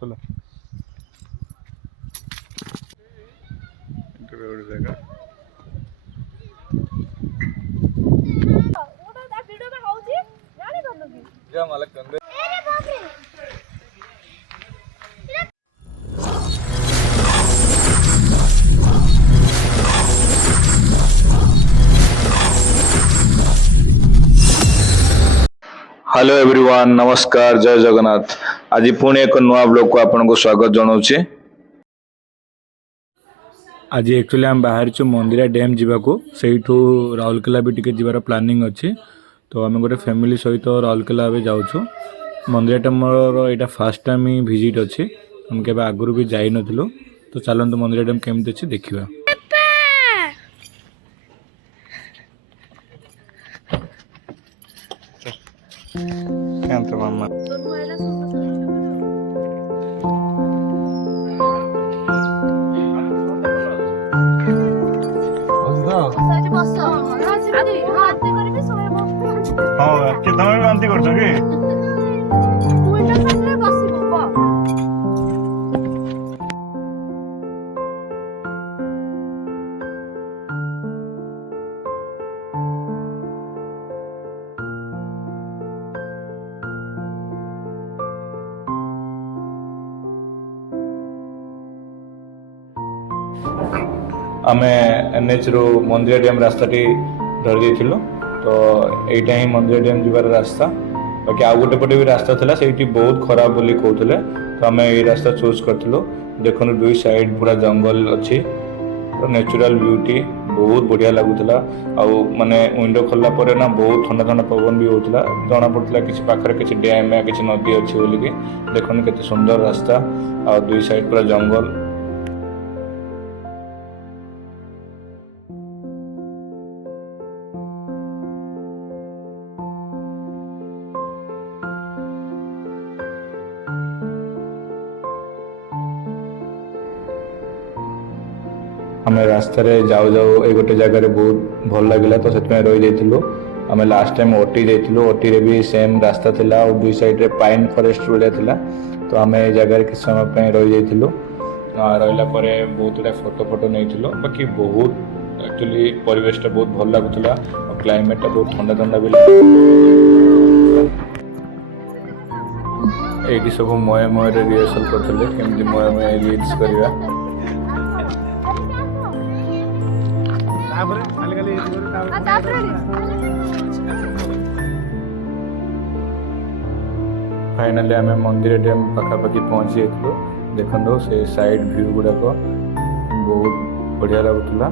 खोलो ଗୋଟେ ଜାଗା ଯା ମାଲକ कंदे हेलो एवरीवन नमस्कार जय जगन्नाथ आज पुणी एक नुआ ब्लॉग को आपन को स्वागत जनाऊँ आज एक्चुअली आम बाहर मंदिरा डैम जावाक से राउरकेला भी टिके जीवार प्लानिंग अच्छी तो आम गोटे फैमिली सहित राउरकेला जाऊँ मंदिराटा मोर यहाँ फास्ट टाइम ही विजिट अच्छी हम के आगुरी भी जाई नथिलु तो चलते मंदिरा डैम केमती अच्छी देखा मामा हाँ कि तुम भी बांती कर आम एनएच रू मंदिर डैम रास्ता धरी देथिलु तो यहीटा ही मंदिर डैम जीवार रास्ता बाकी आउ गोटे पटे भी रास्ता था से बहुत खराब बोली कहते तो आम ये रास्ता चूज करूँ देखो दुई साइड पूरा जंगल अच्छी तो नेचुरल ब्यूटी बहुत बढ़िया लगुला आउ माने विंडो खोलला पर ना बहुत ठंडा ठंडा पवन भी होता जना पड़ता कि पाखे किसी डैम या किसी नदी अच्छी बोलिकी देखो केते सुंदर रास्ता आ दुई साइड पूरा जंगल आम रास्तार जाऊ जाऊ ये गोटे जगार बहुत भल लगे तो से रही जाइलु आम लास्ट टाइम ओटी जाइलु ओटी रे भी सेम रास्ता थिला और दुई साइड रे पाइन फॉरेस्ट भाया थिला तो आम ये जगार किसी समय रही जाइलु रहा बहुत गुड़ा फोटो फोटो नहीं बाकी बहुत एक्चुअली परिवेशटा बहुत भल लगुला और क्लाइमेटा बहुत ठंडा ठंडा भी ये सब मय मय रिहर्सल करते केमती मय मय रील्स करवा फाइनली आम मंदिर डैम पाखापाखि पहुँची जाइलु देखो से साइड व्यू गुड़ाक बहुत बढ़िया लगुला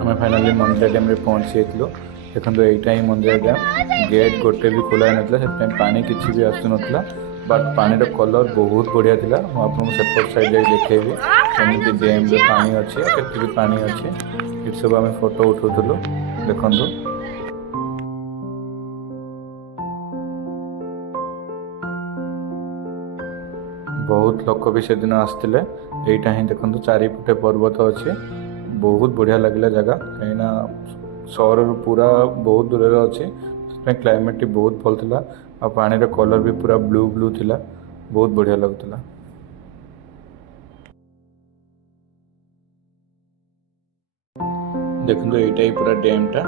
आम फाइनली मंदिर डैम पहुँची जाइलु देखो यहीटा ही मंदिर डैम गेट गोटे भी खोला ना से पानी किसी भी आसु ना बट पानी कलर बहुत बढ़िया थिला आपको सेपट साइड जाई देखेबी केमती डैम रे पानी अच्छे केते भी पानी अच्छे ये सब आम फोटो उठाउथुलु देखंतु बहुत लोक भी से दिन आसते यहीटा ही देखो चारिपटे पर्वत अच्छे बहुत बढ़िया लगला जगह कहीं सहर पूरा बहुत दूर अच्छे क्लाइमेट बहुत भल था आ पानी कलर भी पूरा ब्लू ब्लू थिला बहुत बढ़िया लगुला देखो यहीटा ही पूरा डैमटा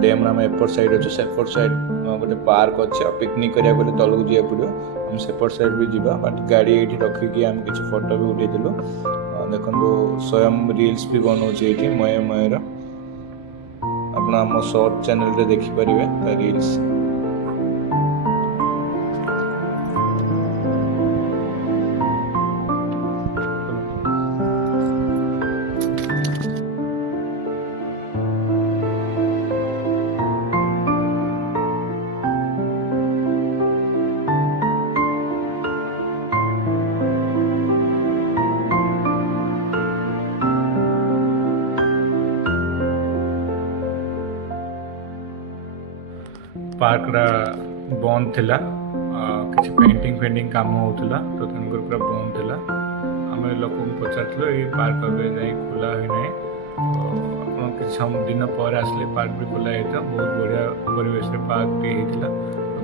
डैम आम एपट साइड अच्छे सेपट साइड गोटे पार्क अच्छे पिकनिक करा तलू जा पड़ो हम सेपट साइड भी जावा बट गाड़ी ये रखिकी आम किसी फोटो भी उठेलु देखो स्वयं रील्स भी बनाऊे ये मय मयर अपना आम शॉर्ट चैनल रे देखिपारे रील्स पार्कटा बंद थिला किसी पेंटिंग फेंटिंग काम होता तो पूरा बंद थिला आम लोक पचार ये पार्क जाए खोला हुई ना तो आप କିଛି ଦିନ ପରେ ଆସିଲେ ପାର୍କ ବି ଖୋଲା ହେଇଥିଲା। ବହୁତ ବଢ଼ିଆ ପରିବେଶରେ ପାର୍କଟି ହେଇଥିଲା,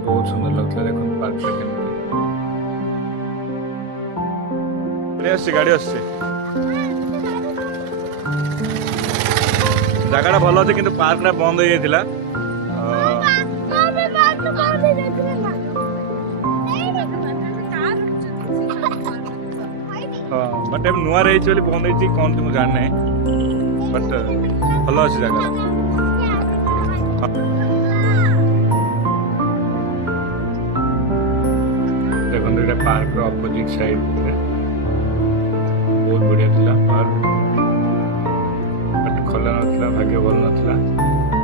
ବହୁତ ସୁନ୍ଦର ଲାଗୁଥିଲା। ଦେଖନ୍ତୁ ପାର୍କଟା କେମିତି ଗାଡ଼ି ଆସୁଛି। ଜାଗାଟା ଭଲ ଅଛି କିନ୍ତୁ ପାର୍କଟା ବନ୍ଦ ହେଇଯାଇଥିଲା। ହଁ ବଟ୍ ଏବେ ନୂଆ ହେଇଛି ବୋଲି ବନ୍ଦ ହେଇଛି କ'ଣ ମୁଁ ଜାଣିନାହିଁ, ବଟ୍ ଭଲ ଅଛି ଜାଗା। ଦେଖନ୍ତୁ ଏଇଟା ପାର୍କର ଅପୋଜିଟ୍ ସାଇଡ୍ରେ ବହୁତ ବଢ଼ିଆ ଥିଲା ପାର୍କ, ବଟ୍ ଖୋଲା ନଥିଲା, ଭାଗ୍ୟ ଭଲ ନଥିଲା।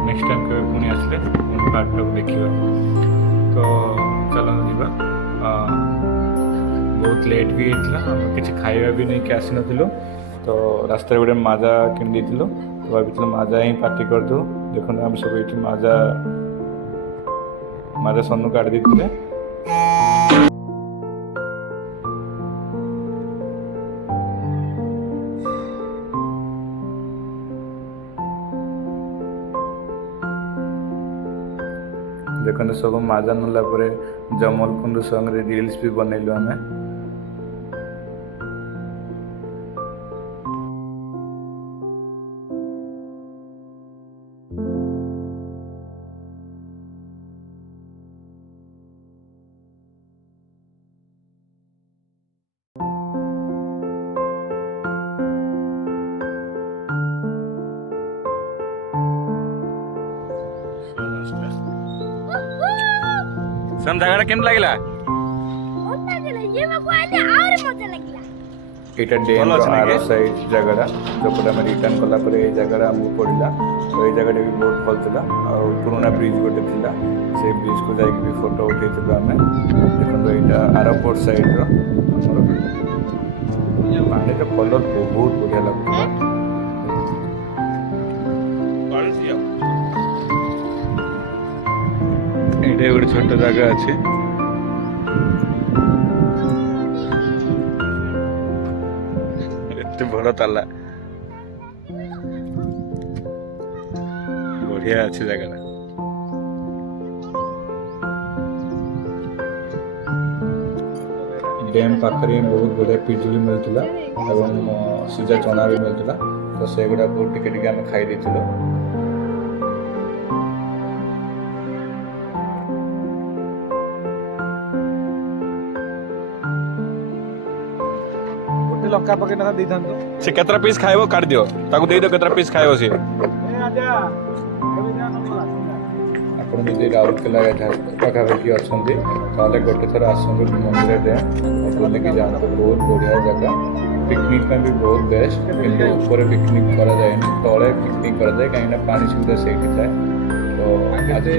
ନେକ୍ସଟ ଟାଇମ୍ କେବେ ପୁଣି ଆସିଲେ ପୁଣି ପାର୍କଟାକୁ ଦେଖିବା। ତ ଚାଲନ୍ତୁ ଯିବା। ବହୁତ ଲେଟ୍ ବି ହେଇଥିଲା, ଆମେ କିଛି ଖାଇବା ବି ନେଇକି ଆସିନଥିଲୁ। ତ ରାସ୍ତାରେ ଗୋଟେ মাজା କିଣି ଦେଇଥିଲୁ, ତ ଭାବିଥିଲୁ মাজା ହିଁ ପାର୍ଟି କରିଦେଉ। ଦେଖନ୍ତୁ ଆମେ ସବୁ ଏଇଠି মাজା ସନୁ କାଢ଼ି ଦେଇଥିଲେ। ଦେଖନ୍ତୁ ସବୁ মাজା ନେଲା ପରେ ଜମଲ କୁଣ୍ଡୁ ସଙ୍ଗରେ ରିଲ୍ସ ବି ବନେଇଲୁ ଆମେ। सम ଜାଗାଟା କେମିତି ଲାଗିଲା? ଏଇଟା ଡ୍ୟାମ୍ ଆର ସାଇଡ୍ ଜାଗାଟା, ଯୋଉପଟେ ଆମେ ରିଟର୍ନ କଲା ପରେ ଏଇ ଜାଗାଟା ଆମକୁ ପଡ଼ିଲା। ତ ଏଇ ଜାଗାଟା ବି ବହୁତ ଭଲ ଥିଲା। ଆଉ ପୁରୁଣା ବ୍ରିଜ୍ ଗୋଟେ ଥିଲା, ସେଇ ବ୍ରିଜ୍କୁ ଯାଇକି ବି ଫଟୋ ଉଠେଇଥିଲୁ ଆମେ। ଦେଖନ୍ତୁ ଏଇଟା ଆରପଟ ସାଇଡ୍ର ଆମର ପାଣିର କଲର୍ ବହୁତ ବଢ଼ିଆ ଲାଗୁଥିଲା। ଏଇଟା ଗୋଟେ ଛୋଟ ଜାଗା ଅଛି। ଏତେ ବଡ଼ ତାଲା, ବଢ଼ିଆ ଅଛି ଜାଗାଟା। ଡ୍ୟାମ୍ ପାଖରେ ବହୁତ ବଢ଼ିଆ ପିଜୁଳି ମିଳୁଥିଲା ଏବଂ ସିଝା ଚଣା ବି ମିଳୁଥିଲା। ତ ସେଗୁଡ଼ାକୁ ଟିକେ ଟିକେ ଆମେ ଖାଇ ଦେଇଥିଲୁ। ଲଙ୍କା ପକେଇ ନା ଦେଇଥାନ୍ତୁ। ସେ କେତେଟା ପିସ୍ ଖାଇବ କାଢି ଦିଅ, ତାକୁ ଦେଇଦିଅ କେତେଟା ପିସ୍ ଖାଇବ ସିଏ। ଆପଣ ଯଦି ରାଉରକେଲା ପାଖାପାଖି ଅଛନ୍ତି ତାହେଲେ ଗୋଟେ ଥର ଆସନ୍ତୁ ମନ୍ଦିର ଡ୍ୟାମ୍, ବୁଲିକି ଯାଆନ୍ତୁ। ବହୁତ ବଢ଼ିଆ ଜାଗା, ପିକନିକ୍ ପାଇଁ ବି ବହୁତ ବେଷ୍ଟ। କିନ୍ତୁ ଉପରେ ପିକନିକ୍ କରାଯାଏନି, ତଳେ ପିକନିକ୍ କରାଯାଏ, କାହିଁକିନା ପାଣି ସୁବିଧା ସେଇଠି ଥାଏ। ତ ଆଜି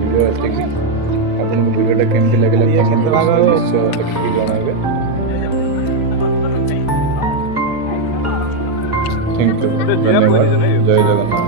ଭିଡ଼ିଓ ଏତିକି। ଆପଣଙ୍କୁ ଭିଡ଼ିଓଟା କେମିତି ଲାଗିଲା ନିଶ୍ଚୟ ଲେଖିକି ଜଣାଇବେ। थैंक यू, धन्यवाद, जय जगन्नाथ।